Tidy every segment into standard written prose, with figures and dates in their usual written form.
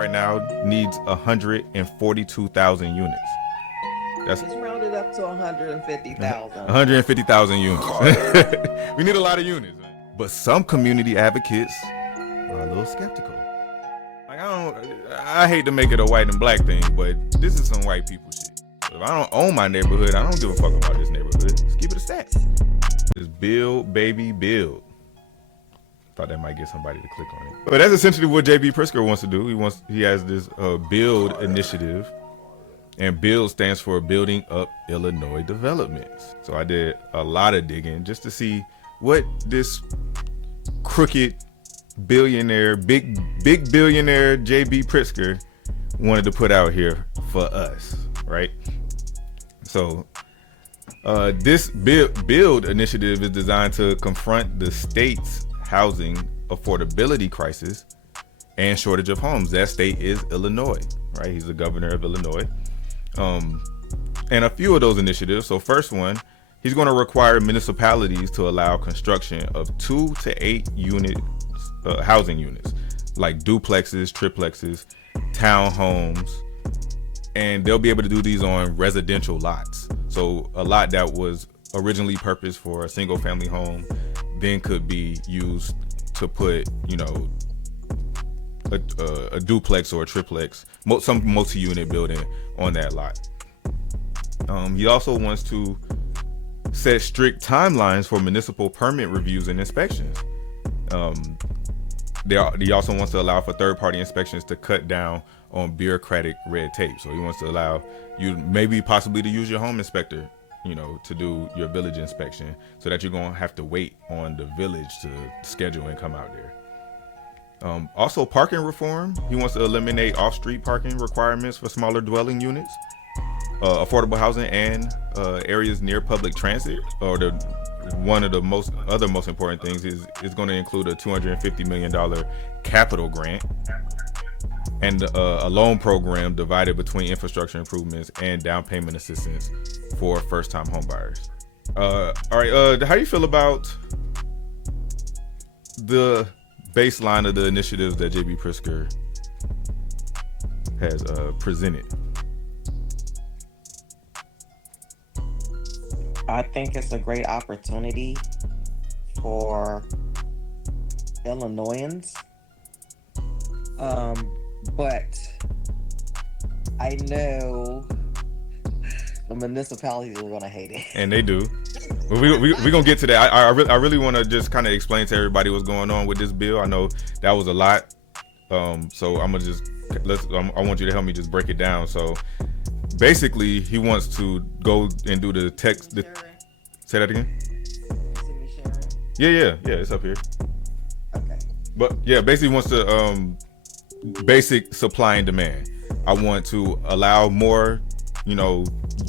right now needs 142,000 units. That's Just round it up to 150,000. 150,000 units. We need a lot of units. But some community advocates are a little skeptical. Like I hate to make it a white and black thing, but this is some white people shit. If I don't own my neighborhood, I don't give a fuck about this neighborhood. Let's keep it a stack. Just build, baby, build. Thought that might get somebody to click on it. But that's essentially what JB Pritzker wants to do. He has this build initiative, and build stands for Building Up Illinois Developments. So I did a lot of digging just to see what this crooked billionaire, big billionaire JB Pritzker wanted to put out here for us, right? So this build initiative is designed to confront the state's housing affordability crisis and shortage of homes. That state is Illinois, right? He's the governor of Illinois. And a few of those initiatives. So first one, he's going to require municipalities to allow construction of 2 to 8 unit housing units, like duplexes, triplexes, townhomes, and they'll be able to do these on residential lots. So a lot that was originally purposed for a single family home then could be used to put, a duplex or a triplex, some multi-unit building on that lot. He also wants to set strict timelines for municipal permit reviews and inspections. He also wants to allow for third-party inspections to cut down on bureaucratic red tape. So he wants to allow you possibly to use your home inspector, to do your village inspection, so that you're going to have to wait on the village to schedule and come out there. Also, parking reform. He wants to eliminate off-street parking requirements for smaller dwelling units, affordable housing, and areas near public transit. One of the most important things is going to include a $250 million capital grant and a loan program divided between infrastructure improvements and down payment assistance for first-time homebuyers. All right, how do you feel about the baseline of the initiatives that JB Pritzker has presented? I think it's a great opportunity for Illinoisans. But I know the municipalities are going to hate it. And they do. We're going to get to that. I really want to just kind of explain to everybody what's going on with this bill. I know that was a lot. So I'm going to I want you to help me just break it down. So basically, he wants to go and do the text. Say that again? Yeah, it's up here. Okay. But yeah, basically wants to basic supply and demand. I want to allow more,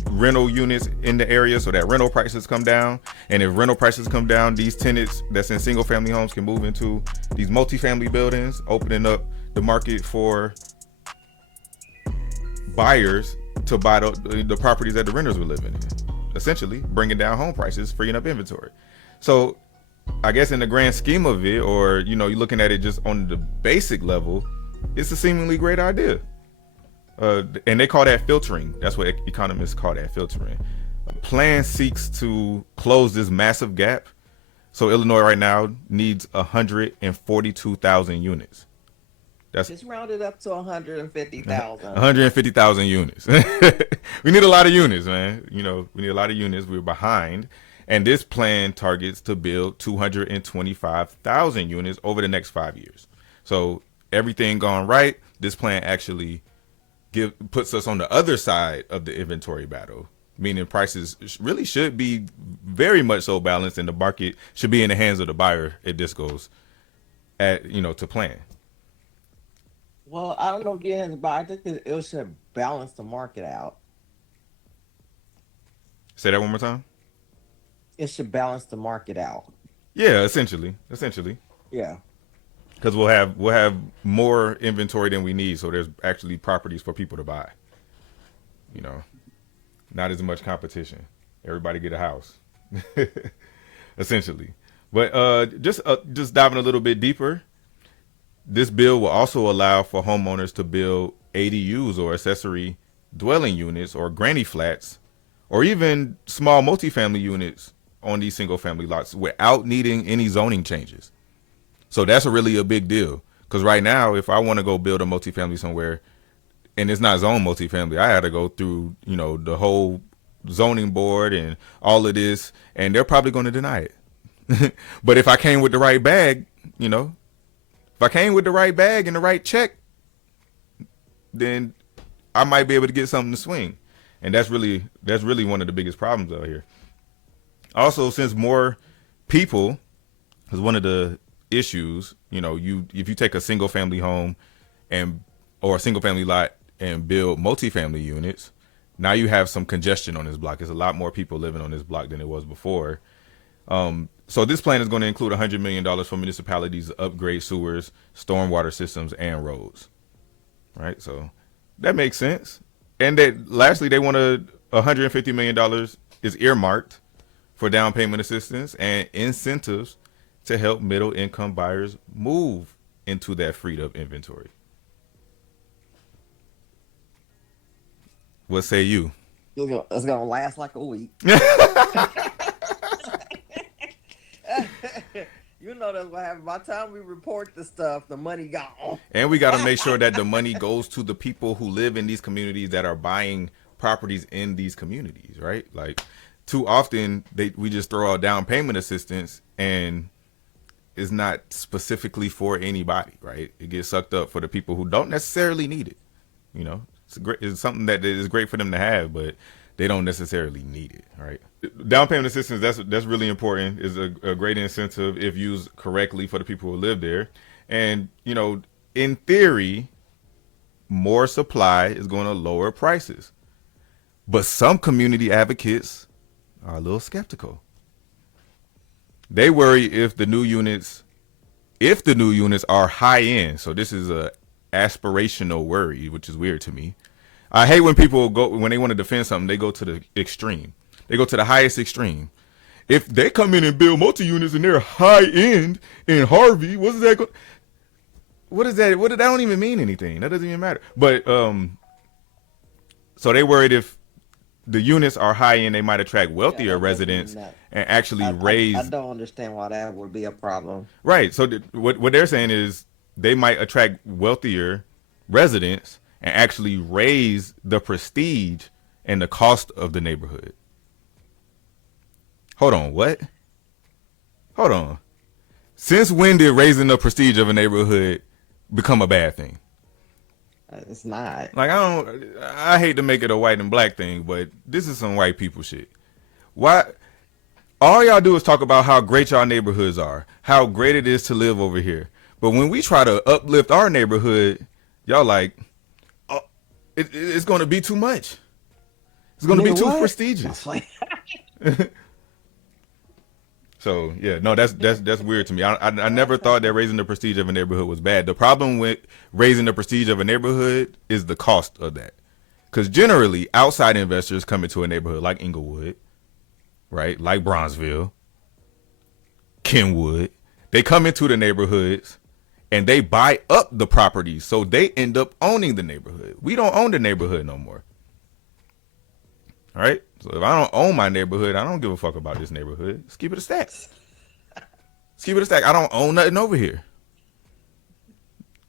rental units in the area so that rental prices come down. And if rental prices come down, these tenants that's in single family homes can move into these multifamily buildings, opening up the market for buyers to buy the properties that the renters were living in, essentially bringing down home prices, freeing up inventory. So I guess in the grand scheme of it, or you're looking at it just on the basic level, it's a seemingly great idea. And they call that filtering. That's what economists call that, filtering. A plan seeks to close this massive gap. So Illinois right now needs 142,000 units. That's just round it up to 150,000. 150,000 units. We need a lot of units, man. We need a lot of units. We're behind. And this plan targets to build 225,000 units over the next 5 years. So everything gone right, this plan actually puts us on the other side of the inventory battle, meaning prices really should be very much so balanced, and the market should be in the hands of the buyer if this goes to plan. Well, I don't know again, but I think it should balance the market out. Say that one more time. It should balance the market out. Yeah, essentially. Yeah. Because we'll have more inventory than we need, so there's actually properties for people to buy. Not as much competition. Everybody get a house, essentially. But just diving a little bit deeper, This bill will also allow for homeowners to build ADUs or accessory dwelling units or granny flats or even small multifamily units on these single family lots without needing any zoning changes. So that's really a big deal. Because right now, if I want to go build a multifamily somewhere and it's not zoned multifamily, I had to go through, the whole zoning board and all of this, and they're probably going to deny it. But if I came with the right bag, if I came with the right bag and the right check, then I might be able to get something to swing. And that's really one of the biggest problems out here. Also, since more people is one of the issues, if you take a single family home or a single family lot and build multifamily units, now you have some congestion on this block. There's a lot more people living on this block than it was before. So this plan is going to include $100 million for municipalities to upgrade sewers, stormwater systems, and roads. Right? So that makes sense. And lastly, they want $150 million is earmarked for down payment assistance and incentives to help middle income buyers move into that freed up inventory. What say you? It's gonna last like a week. That's what happens. By the time we report the stuff, the money gone. And we got to make sure that the money goes to the people who live in these communities that are buying properties in these communities, right? Like, too often we just throw out down payment assistance and it's not specifically for anybody, right? It gets sucked up for the people who don't necessarily need it. It's something that is great for them to have, but they don't necessarily need it, right? Down payment assistance, that's really important. Is a great incentive if used correctly for the people who live there. And, in theory, more supply is going to lower prices. But some community advocates are a little skeptical. They worry if the new units are high end. So this is a aspirational worry, which is weird to me. I hate when people when they want to defend something, they go to the extreme. They go to the highest extreme. If they come in and build multi-units and they're high end in Harvey, what is that? That don't even mean anything. That doesn't even matter. But so they worried if the units are high end, they might attract wealthier residents and actually raise. I don't understand why that would be a problem. Right. So what they're saying is they might attract wealthier residents and actually raise the prestige and the cost of the neighborhood. Hold on, what? Hold on. Since when did raising the prestige of a neighborhood become a bad thing? It's not. Like, I hate to make it a white and black thing, but this is some white people shit. Why? All y'all do is talk about how great y'all neighborhoods are, how great it is to live over here. But when we try to uplift our neighborhood, y'all like, oh, it's going to be too much. It's going to be too prestigious. So yeah, no, that's weird to me. I never thought that raising the prestige of a neighborhood was bad. The problem with raising the prestige of a neighborhood is the cost of that. Because generally, outside investors come into a neighborhood like Inglewood, right, like Bronzeville, Kenwood. They come into the neighborhoods and they buy up the properties, so they end up owning the neighborhood. We don't own the neighborhood no more. All right. So if I don't own my neighborhood, I don't give a fuck about this neighborhood. Let's keep it a stack. Let's keep it a stack. I don't own nothing over here.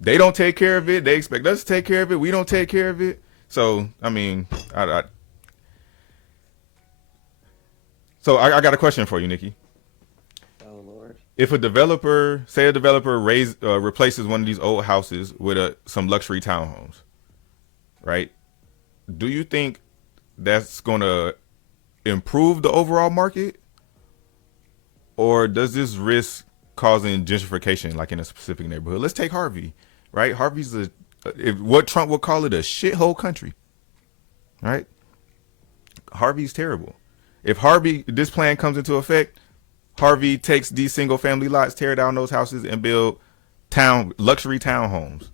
They don't take care of it. They expect us to take care of it. We don't take care of it. So, I mean, I got a question for you, Nikki. Oh, Lord. If a developer replaces one of these old houses with some luxury townhomes, right? Do you think that's going to improve the overall market, or does this risk causing gentrification, like in a specific neighborhood? Let's take Harvey, right? Harvey's what Trump would call it, a shithole country, right? Harvey's terrible. If this plan comes into effect, Harvey takes these single family lots, tear down those houses, and build luxury townhomes,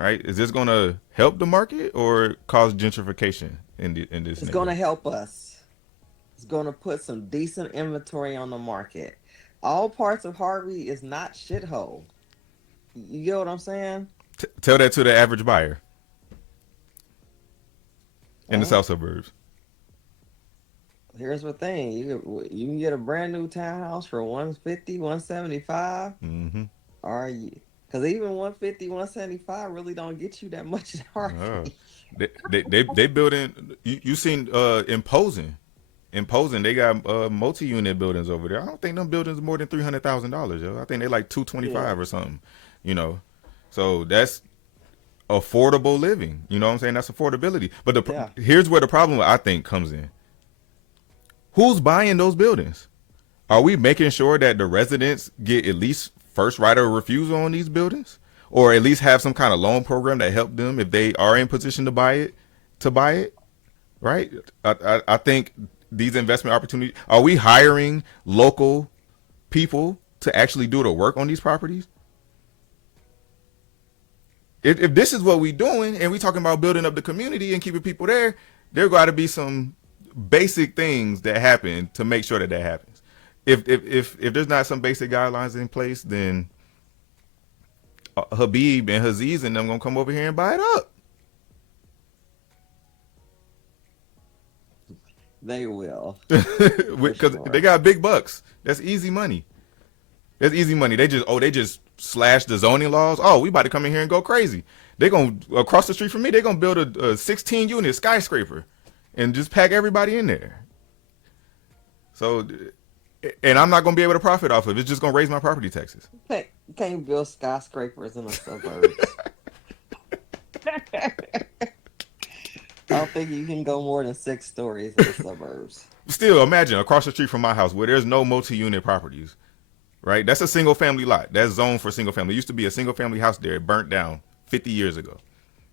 right? Is this going to help the market or cause gentrification in this? It's going to help us. It's going to put some decent inventory on the market. All parts of Harvey is not shithole. You get what I'm saying? Tell that to the average buyer in the Well, south suburbs. here's the thing: you can get a brand new townhouse for 150, 175, Mm-hmm. or you, because even 150, 175 really don't get you that much Uh, already. they building. You seen imposing. They got multi-unit buildings over there. I don't think them buildings are more than $300,000. Yo, I think they like Yeah, 225 or something. You know, so that's affordable living. You know what I'm saying? That's affordability. But yeah. here's where the problem I think comes in. Who's buying those buildings? Are we making sure that the residents get at least first right of refusal on these buildings, or at least have some kind of loan program that help them if they are in position to buy it? To buy it, right? I think these investment opportunities. Are we hiring local people to actually do the work on these properties? If this is what we doing and we talking about building up the community and keeping people there got to be some basic things that happen to make sure that that happens. If there's not some basic guidelines in place, then Habib and Haziz and them gonna come over here and buy it up. They will for Because they sure. got big bucks. That's easy money. That's easy money. They just slashed the zoning laws. Oh, we about to come in here and go crazy. They gonna across the street from me. They gonna build a 16 unit skyscraper, and just pack everybody in there. So, and I'm not gonna be able to profit off of it. It's just gonna raise my property taxes. You can't build skyscrapers in the suburbs. I don't think you can go more than 6 stories in the suburbs. Still, imagine across the street from my house where there's no multi-unit properties. Right, that's a single family lot. That's zoned for single family. It used to be a single family house there. It burnt down 50 years ago.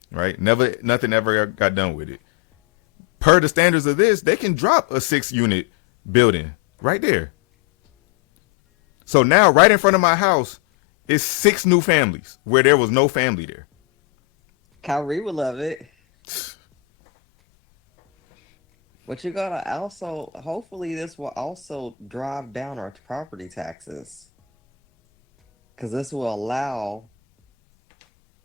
Right, nothing ever got done with it. Per the standards of this, they can drop a 6 unit building right there. So now, right in front of my house, is 6 new families where there was no family there. Kyrie would love it. But you gotta also, hopefully, this will also drive down our property taxes because this will allow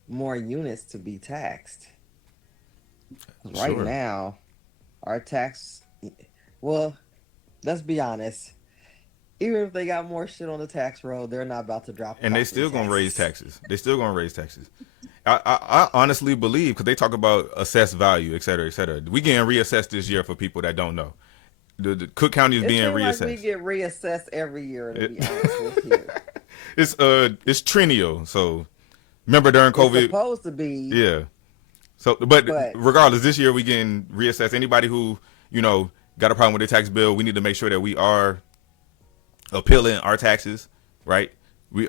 more units to be taxed. 'Cause right Sure. now, our tax, well, let's be honest, even if they got more shit on the tax roll, they're not about to drop And they property still gonna raise taxes. taxes. They still gonna raise taxes. I honestly believe because they talk about assessed value, et cetera, et cetera. We getting reassessed this year for people that don't know. The Cook County is It being seems like we reassessed. get reassessed every year, to It, be honest with you. it's Trinio. So remember during It's COVID, supposed to be, yeah. So, but but regardless, this year we getting reassessed. Anybody who got a problem with their tax bill, we need to make sure that we are appealing our taxes, right? We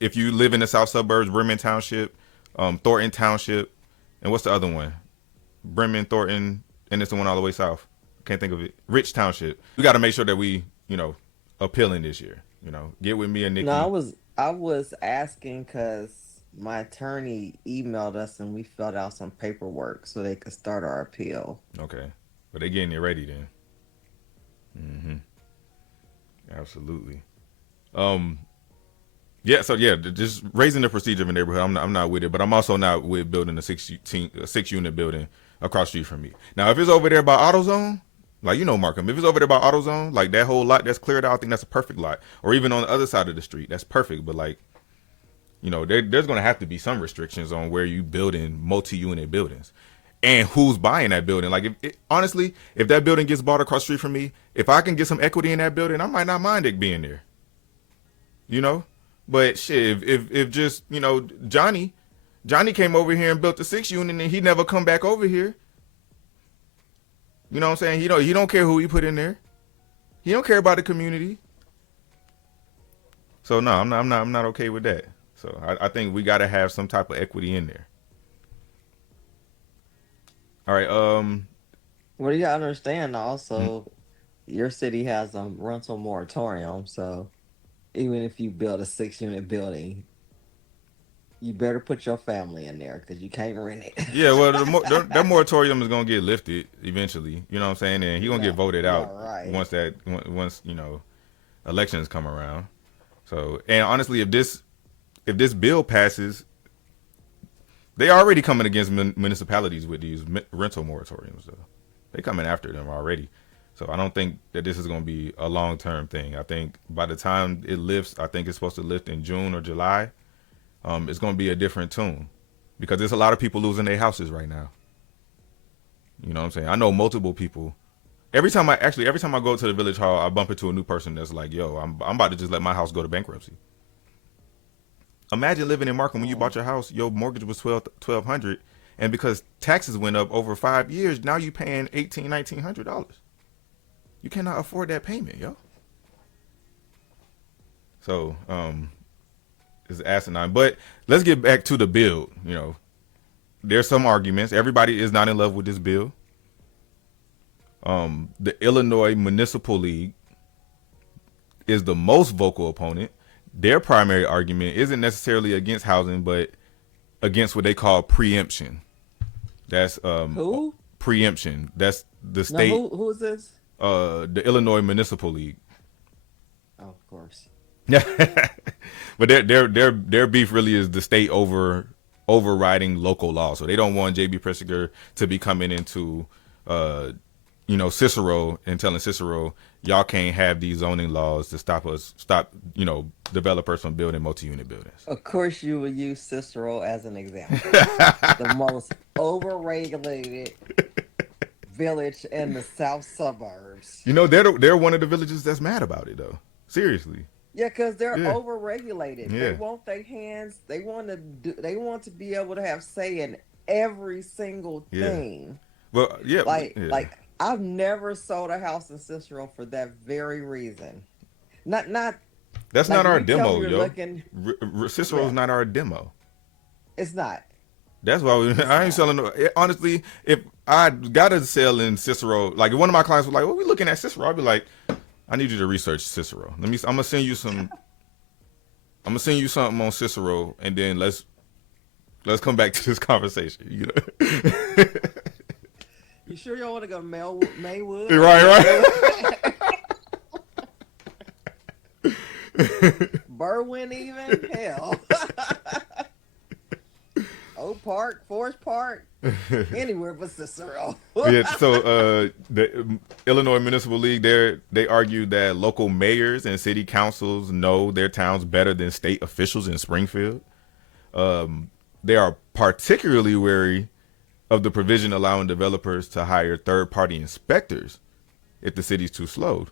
if you live in the south suburbs, Bremen Township, Thornton Township, and what's the other one? Bremen, Thornton, and it's the one all the way south. Can't think of it. Rich Township. We got to make sure that we, appealing this year. Get with me and no, I Nikki. was I was asking because my attorney emailed us and we filled out some paperwork so they could start our appeal. Okay, but they getting it ready then. Absolutely. Um, yeah. So yeah, just raising the prestige of a neighborhood. I'm not with it, but I'm also not with building a 6 unit building across the street from me. Now, if it's over there by AutoZone, like Markham, if it's over there by AutoZone, like that whole lot that's cleared out, I think that's a perfect lot. Or even on the other side of the street, that's perfect. But like, there's gonna have to be some restrictions on where you building multi-unit buildings. And who's buying that building? Like, honestly, if that building gets bought across the street from me, if I can get some equity in that building, I might not mind it being there. You know, but shit, if just Johnny came over here and built the 6 unit and he never come back over here. You know what I'm saying? He don't care who he put in there. He don't care about the community. So no, I'm not okay with that. So I think we got to have some type of equity in there. All right. Well, you gotta understand mm, also, your city has a rental moratorium, so even if you build a 6 unit building, you better put your family in there because you can't rent it. yeah. Well, that moratorium is gonna get lifted eventually. You know what I'm saying? And he gonna get Yeah, voted yeah, out right. once elections come around. So, and honestly, if this bill passes, they already coming against municipalities with these rental moratoriums. Though they coming after them already. So I don't think that this is going to be a long-term thing. I think by the time it lifts, I think it's supposed to lift in June or July. It's going to be a different tune because there's a lot of people losing their houses right now. You know what I'm saying? I know multiple people. Every time I go to the village hall, I bump into a new person that's like, "Yo, I'm about to just let my house go to bankruptcy." Imagine living in Markham when you bought your house, your mortgage was $1,200, and because taxes went up over 5 years, now you paying $1,900. You cannot afford that payment, yo. So, it's asinine. But let's get back to the bill. You know, there's some arguments. Everybody is not in love with this bill. The Illinois Municipal League is the most vocal opponent. Their primary argument isn't necessarily against housing, but against what they call preemption. That's Who? Preemption. That's the state. No, who is this? The Illinois Municipal League. Oh, of course. But their beef really is the state overriding local law. So they don't want JB Pritzker to be coming into Cicero and telling Cicero, y'all can't have these zoning laws to stop developers from building multi-unit buildings. Of course, you would use Cicero as an example. The most overregulated village in the south suburbs. You know, they're one of the villages that's mad about it though. Seriously. Yeah, because they're overregulated. Yeah. They want their hands. They want to be able to have say in every single thing. Well, yeah. Like I've never sold a house in Cicero for that very reason. Not. That's like not our demo, yo. Cicero's Yeah. not our demo. It's not. That's why I ain't selling. Honestly, if I gotta sell in Cicero, like if one of my clients was like, "Well, we looking at Cicero," I'd be like, "I need you to research Cicero. I'm gonna send you some. I'm gonna send you something on Cicero, and then let's come back to this conversation." You know. You sure you don't want to go Maywood? Right. Berwyn, even hell. Oak Park, Forest Park, anywhere but Cicero. Yeah. So the Illinois Municipal League, they argue that local mayors and city councils know their towns better than state officials in Springfield. They are particularly wary of the provision allowing developers to hire third-party inspectors if the city's too slow.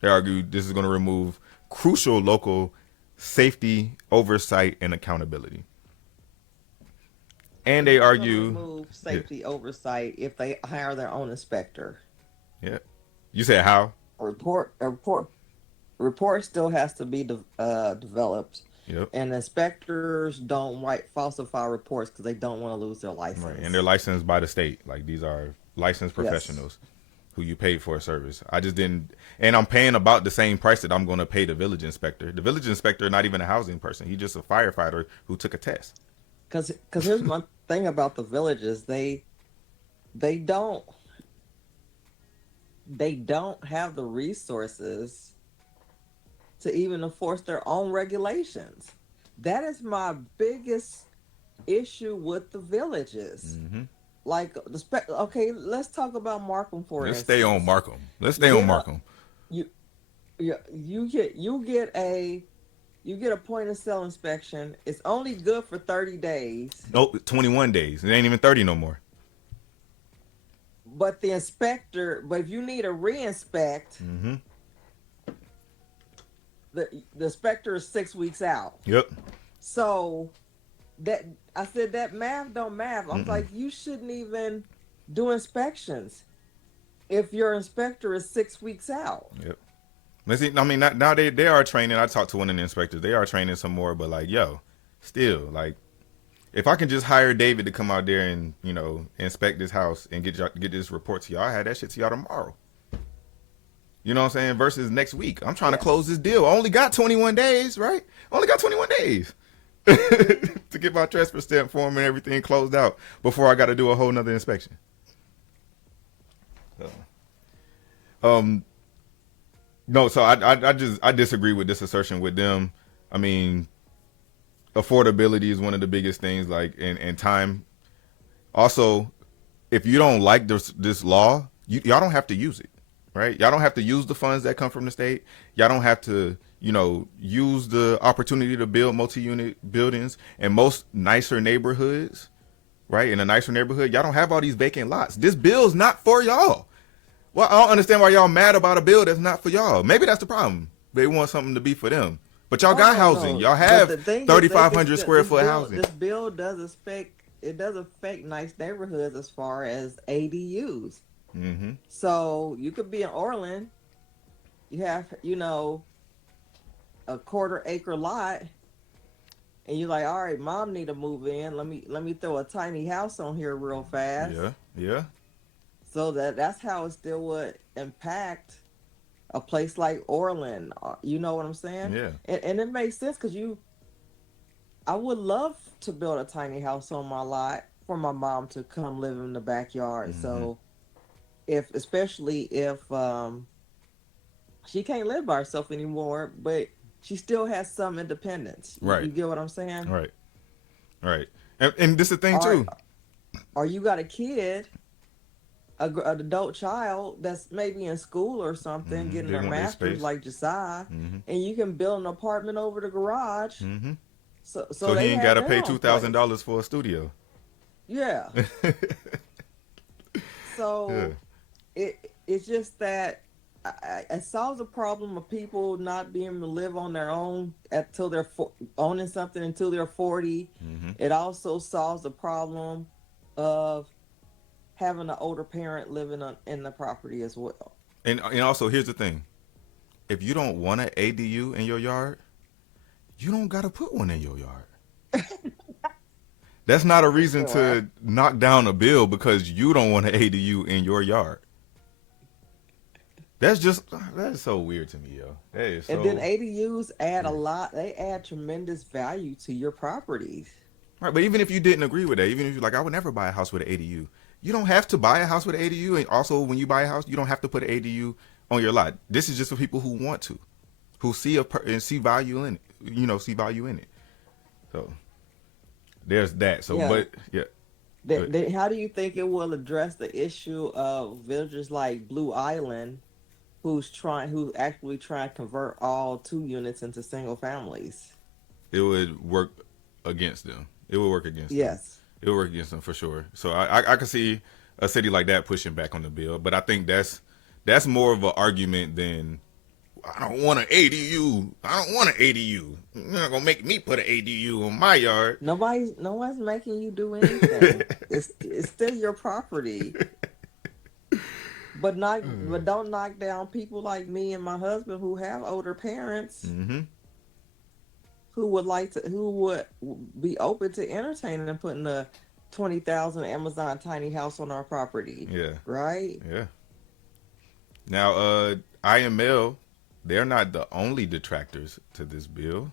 They argue this is going to remove crucial local safety, oversight, and accountability. And they argue remove safety oversight if they hire their own inspector. Yeah. You said how? A report still has to be developed. Yep. And inspectors don't falsify reports because they don't want to lose their license. Right. And they're licensed by the state. Like these are licensed professionals who you paid for a service. I just didn't, and I'm paying about the same price that I'm going to pay the village inspector. The village inspector, not even a housing person. He's just a firefighter who took a test. Because here's my thing about the villages. They don't have the resources to even enforce their own regulations. That is my biggest issue with the villages. Mm-hmm. Like okay, let's talk about Markham for instance. Stay on Markham. Let's stay on Markham. You get a point of sale inspection. It's only good for 30 days. Nope, 21 days. It ain't even 30 no more. But if you need a re-inspect, mm-hmm. the inspector is 6 weeks out. Yep. So that math don't math. I'm like, you shouldn't even do inspections if your inspector is 6 weeks out. Yep. Let's see. I mean, now they are training. I talked to one of the inspectors. They are training some more, but like, still, like, if I can just hire David to come out there and inspect this house and get this report to y'all, I had that shit to y'all tomorrow. You know what I'm saying? Versus next week. I'm trying to close this deal. I only got 21 days, right? Only got 21 days to get my transfer stamp form and everything closed out before I got to do a whole nother inspection. No, so I disagree with this assertion with them. I mean, affordability is one of the biggest things, like, and time. Also, if you don't like this law, y'all don't have to use it, right? Y'all don't have to use the funds that come from the state. Y'all don't have to, use the opportunity to build multi-unit buildings. And most nicer neighborhoods, right? In a nicer neighborhood, y'all don't have all these vacant lots. This bill's not for y'all. Well, I don't understand why y'all mad about a bill that's not for y'all. Maybe that's the problem. They want something to be for them. But y'all got housing. No. Y'all But have the thing is, 3,500 square foot housing. This bill does affect nice neighborhoods as far as ADUs. Mm-hmm. So you could be in Orland, you have a 1/4 acre lot, and you're like, all right, mom need to move in. Let me throw a tiny house on here real fast. Yeah. So that's how it still would impact a place like Orland. You know what I'm saying? Yeah. And it makes sense because I would love to build a tiny house on my lot for my mom to come live in the backyard. Mm-hmm. So especially if she can't live by herself anymore, but she still has some independence. Right. You get what I'm saying? Right. And this is the thing too. Or you got a kid, an adult child that's maybe in school or something, getting their master's like Josiah, and you can build an apartment over the garage. So he ain't got to pay $2,000 for a studio. Yeah. So it's just that it solves the problem of people not being able to live on their own until they're owning something until they're 40. It also solves the problem of having an older parent living in the property as well. And also, here's the thing: if you don't want an ADU in your yard, you don't gotta put one in your yard. That's not a reason to knock down a bill because you don't want an ADU in your yard. That's so weird to me, yo. That is so... And then ADUs add a lot. They add tremendous value to your properties. Right, but even if you didn't agree with that, even if you're like, I would never buy a house with an ADU. You don't have to buy a house with an ADU, and also when you buy a house, you don't have to put an ADU on your lot. This is just for people who want to, who see see value in it. See value in it. So there's that. So, but yeah. How do you think it will address the issue of villages like Blue Island, who actually trying to convert all 2 units into single families? It would work against them. It would work against them. Yes. It would work against them for sure. So I could see a city like that pushing back on the bill, but I think that's more of an argument than I don't want an ADU. I don't want an ADU. You're not gonna make me put an ADU on my yard. Nobody's making you do anything. It's still your property. But don't knock down people like me and my husband who have older parents who would be open to entertaining and putting a 20,000 Amazon tiny house on our property. Yeah. Right? Yeah. Now, IML, they're not the only detractors to this bill.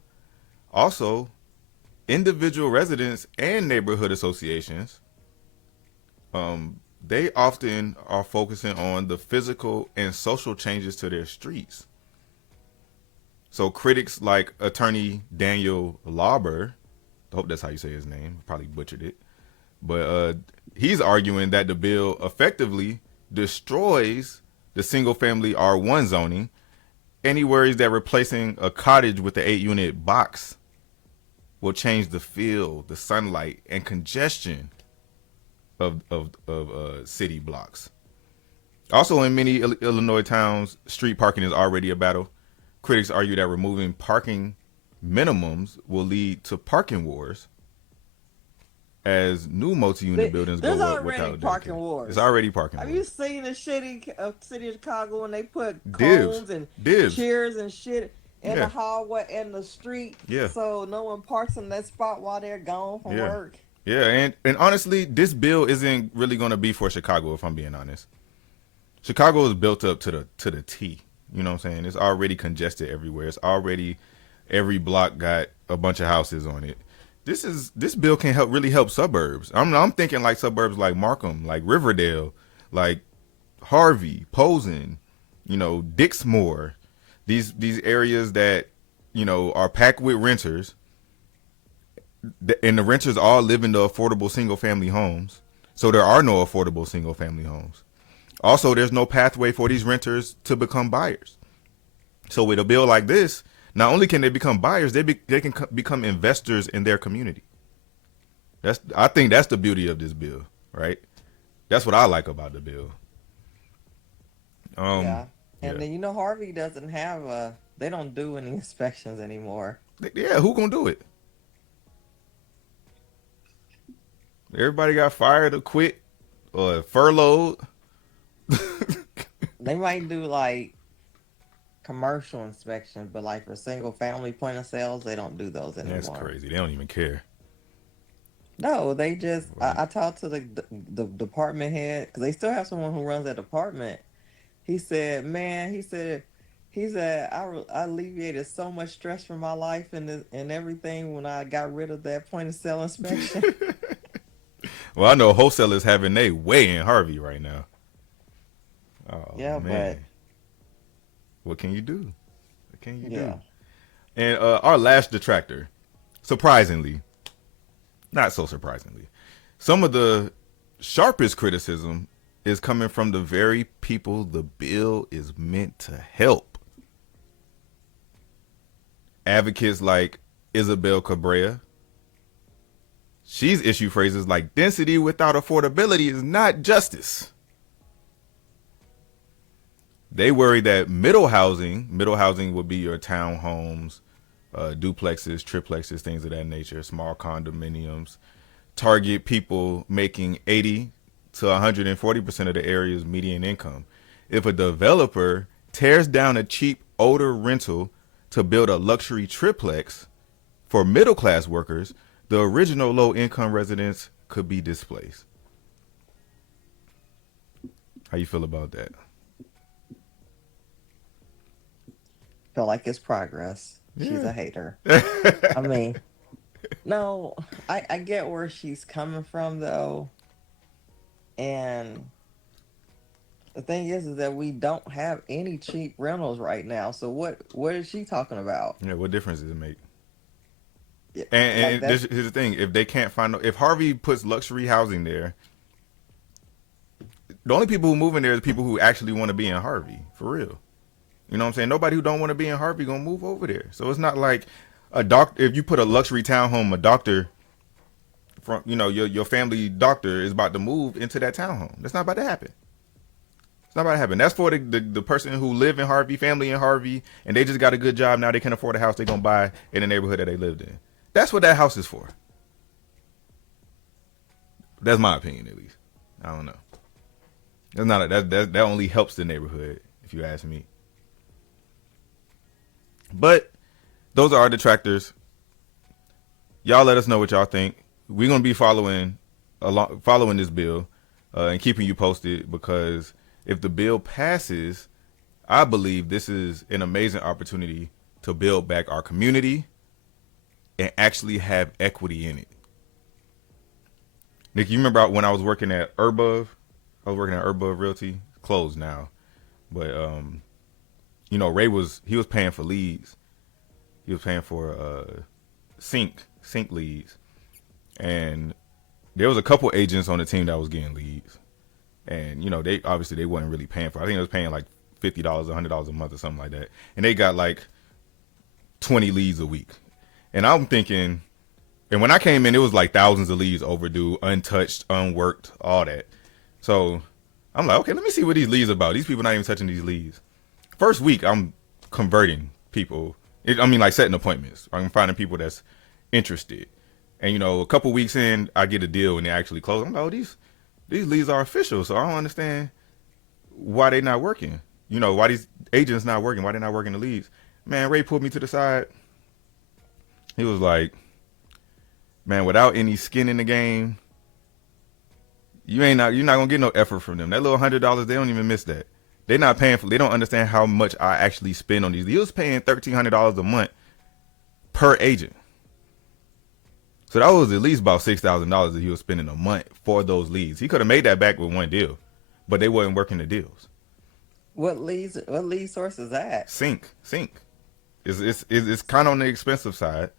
Also, individual residents and neighborhood associations, they often are focusing on the physical and social changes to their streets. So critics like attorney Daniel Lauber, I hope that's how you say his name, probably butchered it, but he's arguing that the bill effectively destroys the single family R1 zoning, and he worries that replacing a cottage with the 8-unit box will change the feel, the sunlight, and congestion of city blocks. Also, in many Illinois towns, street parking is already a battle. Critics argue that removing parking minimums will lead to parking wars as new multi-unit buildings go up without parking wars. It's already parking wars. Have you seen the city of Chicago when they put cones and chairs and shit in the hallway in the street so no one parks in that spot while they're gone from work? Yeah, and honestly, this bill isn't really going to be for Chicago, if I'm being honest. Chicago is built up to the T. You know what I'm saying? It's already congested everywhere. It's already, every block got a bunch of houses on it. This bill can really help suburbs. I'm thinking like suburbs like Markham, like Riverdale, like Harvey, Posen, Dixmoor, these areas that, are packed with renters. and the renters all live in the affordable single family homes. So there are no affordable single family homes. Also, there's no pathway for these renters to become buyers. So with a bill like this, not only can they become buyers, they can become investors in their community. I think that's the beauty of this bill, right? That's what I like about the bill. Yeah. Yeah, And then Harvey doesn't have they don't do any inspections anymore. yeah. Who gonna do it? Everybody got fired or quit or furloughed. They might do like commercial inspections, but like for single family point of sales, they don't do those That's anymore. crazy. They don't even care. No, they just. Right. I talked to the department head because they still have someone who runs that department. He said, "Man, he said I alleviated so much stress from my life and everything when I got rid of that point of sale inspection." Well, I know wholesalers having they way in Harvey right now. Oh Yeah, but man, what can you do? What can you do? yeah, And our last detractor, surprisingly, not so surprisingly, some of the sharpest criticism is coming from the very people the bill is meant to help. Advocates like Isabel Cabrera. She's issued phrases like density without affordability is not justice. They worry that middle housing would be your townhomes, duplexes, triplexes, things of that nature, small condominiums, target people making 80 to 140% of the area's median income. If a developer tears down a cheap older rental to build a luxury triplex for middle class workers, the original low income residents could be displaced. How you feel about that? feel like it's progress. She's Yeah. a hater. I mean, no, I get where she's coming from though, and the thing is that we don't have any cheap rentals right now. So what is she talking about? Yeah, what difference does it make? Yeah, like And that's here's the thing: if they can't find, if Harvey puts luxury housing there, the only people who move in there is people who actually want to be in Harvey, for real. You know what I'm saying? Nobody who don't want to be in Harvey gonna move over there. So it's not like a doctor. If you put a luxury townhome, a doctor from your family doctor is about to move into that townhome. That's not about to happen. It's not about to happen. That's for the person who live in Harvey, family in Harvey, and they just got a good job now. They can afford a house they're gonna buy in the neighborhood that they lived in. That's what that house is for. That's my opinion, at least. I don't know. That's not that only helps the neighborhood, if you ask me. But those are our detractors. Y'all let us know what y'all think. We're gonna be following this bill and keeping you posted, because if the bill passes, I believe this is an amazing opportunity to build back our community and actually have equity in it. Nick, you remember when I was working at Urbov? I was working at Urbov Realty, closed now, but Ray was paying for leads. He was paying for sync leads, and there was a couple agents on the team that was getting leads, and they wasn't really paying for it. I think it was paying like $50, $100 a month or something like that, and they got like 20 leads a week. And I'm thinking, and when I came in, it was like thousands of leads overdue, untouched, unworked, all that. So I'm like, okay, let me see what these leads are about. These people not even touching these leads. First week, I'm converting people. Like setting appointments. I'm finding people that's interested. And a couple weeks in, I get a deal and they actually close. I'm like, oh, these leads are official, so I don't understand why they not working. Why these agents not working? Why they not working the leads? Man, Ray pulled me to the side. He was like, man, without any skin in the game, you're not gonna get no effort from them. That little $100, they don't even miss that. They're not paying for. They don't understand how much I actually spend on these. He was paying $1,300 a month per agent. So that was at least about $6,000 that he was spending a month for those leads. He could have made that back with one deal, but they wasn't working the deals. what lead source is that? Sync. It's kind of on the expensive side,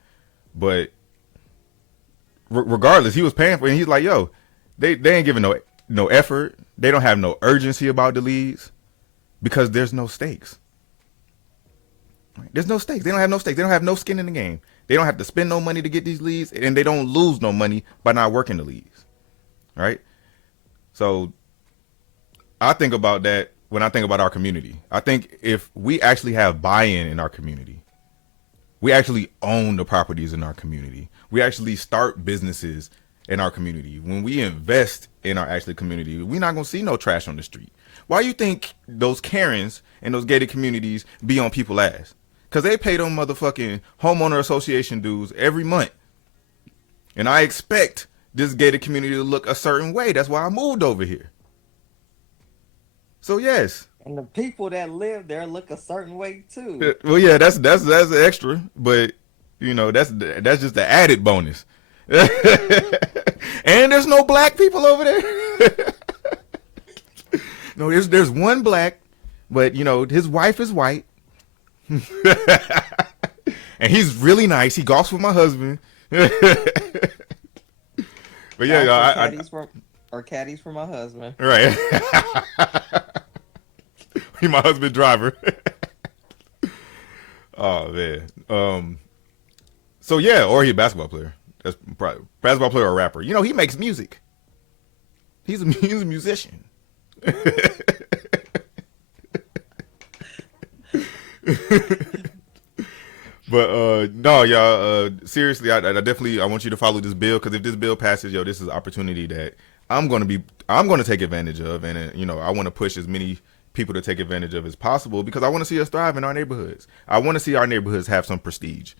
but regardless, he was paying for it. And he's like, yo, they ain't giving no effort. They don't have no urgency about the leads because there's no stakes. Right? There's no stakes. They don't have no stakes. They don't have no skin in the game. They don't have to spend no money to get these leads, and they don't lose no money by not working the leads. Right? So I think about that when I think about our community. I think if we actually have buy-in in our community, we actually own the properties in our community, we actually start businesses in our community, when we invest in our actual community, we're not going to see no trash on the street. Why you think those Karens and those gated communities be on people's ass? Because they pay them motherfucking homeowner association dues every month. And I expect this gated community to look a certain way. That's why I moved over here. So yes. And the people that live there look a certain way too. Well, yeah, that's extra, but you know that's just the added bonus. And there's no black people over there. No, there's one black, but you know his wife is white, and he's really nice. He golfs with my husband. But yeah, caddies for my husband. Right. He my husband driver. Oh man. So yeah, or he a basketball player. That's probably basketball player or rapper. You know, he makes music. He's a musician. But no, y'all. Seriously, I definitely want you to follow this bill, because if this bill passes, yo, this is an opportunity that I'm gonna take advantage of, and you know, I want to push as many people to take advantage of as possible, because I want to see us thrive in our neighborhoods. I want to see our neighborhoods have some prestige.